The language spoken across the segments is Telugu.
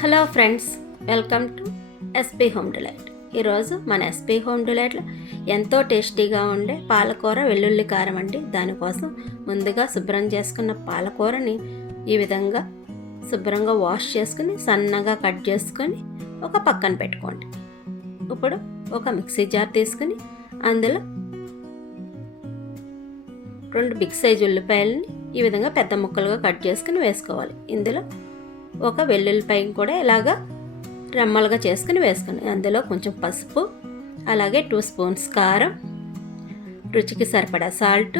Hello friends welcome to SP home delight. ఈరోజు మన ఎస్పీ హోమ్ డిలైట్లో ఎంతో టేస్టీగా ఉండే పాలకూర వెల్లుల్లి కారం అండి. దానికోసం ముందుగా శుభ్రం చేసుకున్న పాలకూరని ఈ విధంగా శుభ్రంగా వాష్ చేసుకుని సన్నగా కట్ చేసుకొని ఒక పక్కన పెట్టుకోండి. ఇప్పుడు ఒక మిక్సీ జార్ తీసుకుని అందులో రెండు బిగ్ సైజ్ ఉల్లిపాయలని ఈ విధంగా పెద్ద ముక్కలుగా కట్ చేసుకుని వేసుకోవాలి. ఇందులో ఒక వెల్లుల్లిపాయ కూడా ఇలాగా రెమ్మలుగా చేసుకుని వేసుకుని అందులో కొంచెం పసుపు అలాగే టూ స్పూన్స్ కారం రుచికి సరిపడా సాల్ట్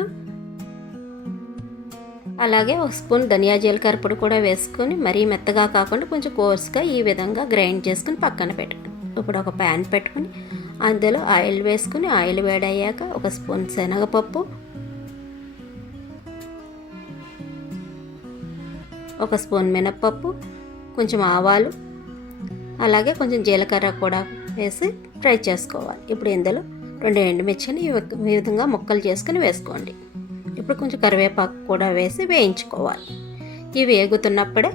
అలాగే ఒక స్పూన్ ధనియా జీలకర్ర పొడి కూడా వేసుకొని మరీ మెత్తగా కాకుండా కొంచెం కోర్స్గా ఈ విధంగా గ్రైండ్ చేసుకుని పక్కన పెట్టుకుని ఇప్పుడు ఒక ప్యాన్ పెట్టుకుని అందులో ఆయిల్ వేసుకుని ఆయిల్ వేడయ్యాక ఒక స్పూన్ శనగపప్పు ఒక స్పూన్ మినప్పప్పు కొంచెం ఆవాలు అలాగే కొంచెం జీలకర్ర కూడా వేసి ఫ్రై చేసుకోవాలి. ఇప్పుడు ఇందులో రెండు ఎండుమిర్చిని ఈ విధంగా ముక్కలు చేసుకుని వేసుకోండి. ఇప్పుడు కొంచెం కరివేపాకు కూడా వేసి వేయించుకోవాలి. ఇవి వేగుతున్నప్పుడే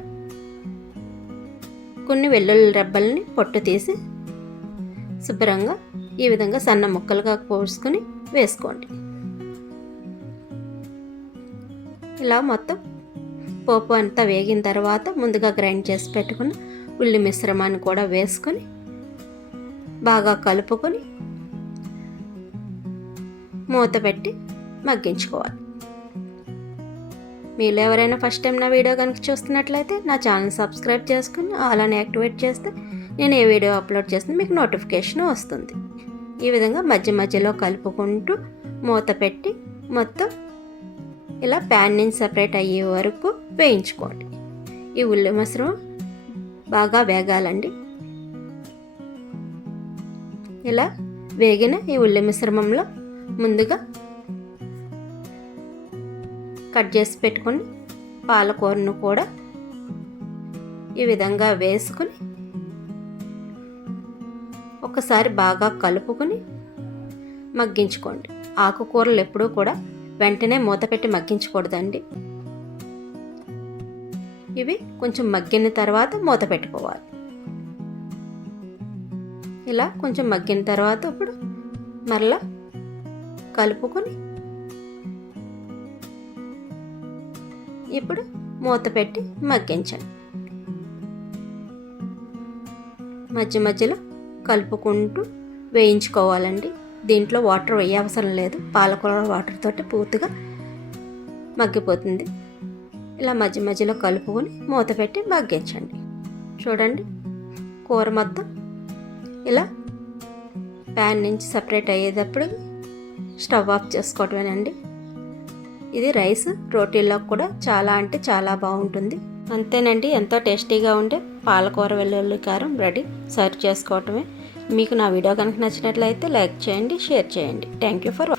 కొన్ని వెల్లుల్లి రెబ్బల్ని పొట్టు తీసి శుభ్రంగా ఈ విధంగా సన్న ముక్కలుగా కోసుకుని వేసుకోండి. ఇలా మొత్తం పోపు అంతా వేగిన తర్వాత ముందుగా గ్రైండ్ చేసి పెట్టుకున్న ఉల్లి మిశ్రమాన్ని కూడా వేసుకొని బాగా కలుపుకొని మూత పెట్టి మగ్గించుకోవాలి. మీరు ఎవరైనా ఫస్ట్ టైం నా వీడియో కనుక చూస్తున్నట్లయితే నా ఛానల్ సబ్స్క్రైబ్ చేసుకుని అలానే యాక్టివేట్ చేస్తే నేను ఏ వీడియో అప్లోడ్ చేస్తే మీకు నోటిఫికేషన్ వస్తుంది. ఈ విధంగా మధ్య మధ్యలో కలుపుకుంటూ మూత పెట్టి మొత్తం ఇలా ప్యాన్ నుంచి సపరేట్ అయ్యే వరకు వేయించుకోండి. ఈ ఉల్లి మసరం బాగా వేగాలండి. ఇలా వేగిన ఈ ఉల్లి మిశ్రమంలో ముందుగా కట్ చేసి పెట్టుకొని పాలకూరను కూడా ఈ విధంగా వేసుకుని ఒకసారి బాగా కలుపుకొని మగ్గించుకోండి. ఆకుకూరలు ఎప్పుడూ కూడా వెంటనే మూత పెట్టి మగ్గించకూడదండి. ఇవి కొంచెం మగ్గిన తర్వాత మూత పెట్టుకోవాలి. ఇలా కొంచెం మగ్గిన తర్వాత ఇప్పుడు మరలా కలుపుకొని ఇప్పుడు మూత పెట్టి మగ్గించండి. మధ్య మధ్యలో కలుపుకుంటూ వేయించుకోవాలండి. దీంట్లో వాటర్ వేయ అవసరం లేదు. పాలకూర వాటర్ తోటి పూర్తిగా మగ్గిపోతుంది. ఇలా మధ్య మధ్యలో కలుపుకొని మూత పెట్టి మగ్గించండి. చూడండి కూర మొత్తం ఇలా ప్యాన్ నుంచి సపరేట్ అయ్యేటప్పుడు స్టవ్ ఆఫ్ చేసుకోవటమేనండి. ఇది రైస్ రోటీల్లో కూడా చాలా అంటే చాలా బాగుంటుంది. అంతేనండి ఎంతో టేస్టీగా ఉండే పాలకూర వెల్లుల్లి కారం రెడీ. సర్వ్ చేసుకోవటమే. మీకు నా వీడియో కనుక నచ్చినట్లయితే లైక్ చేయండి షేర్ చేయండి. Thank you for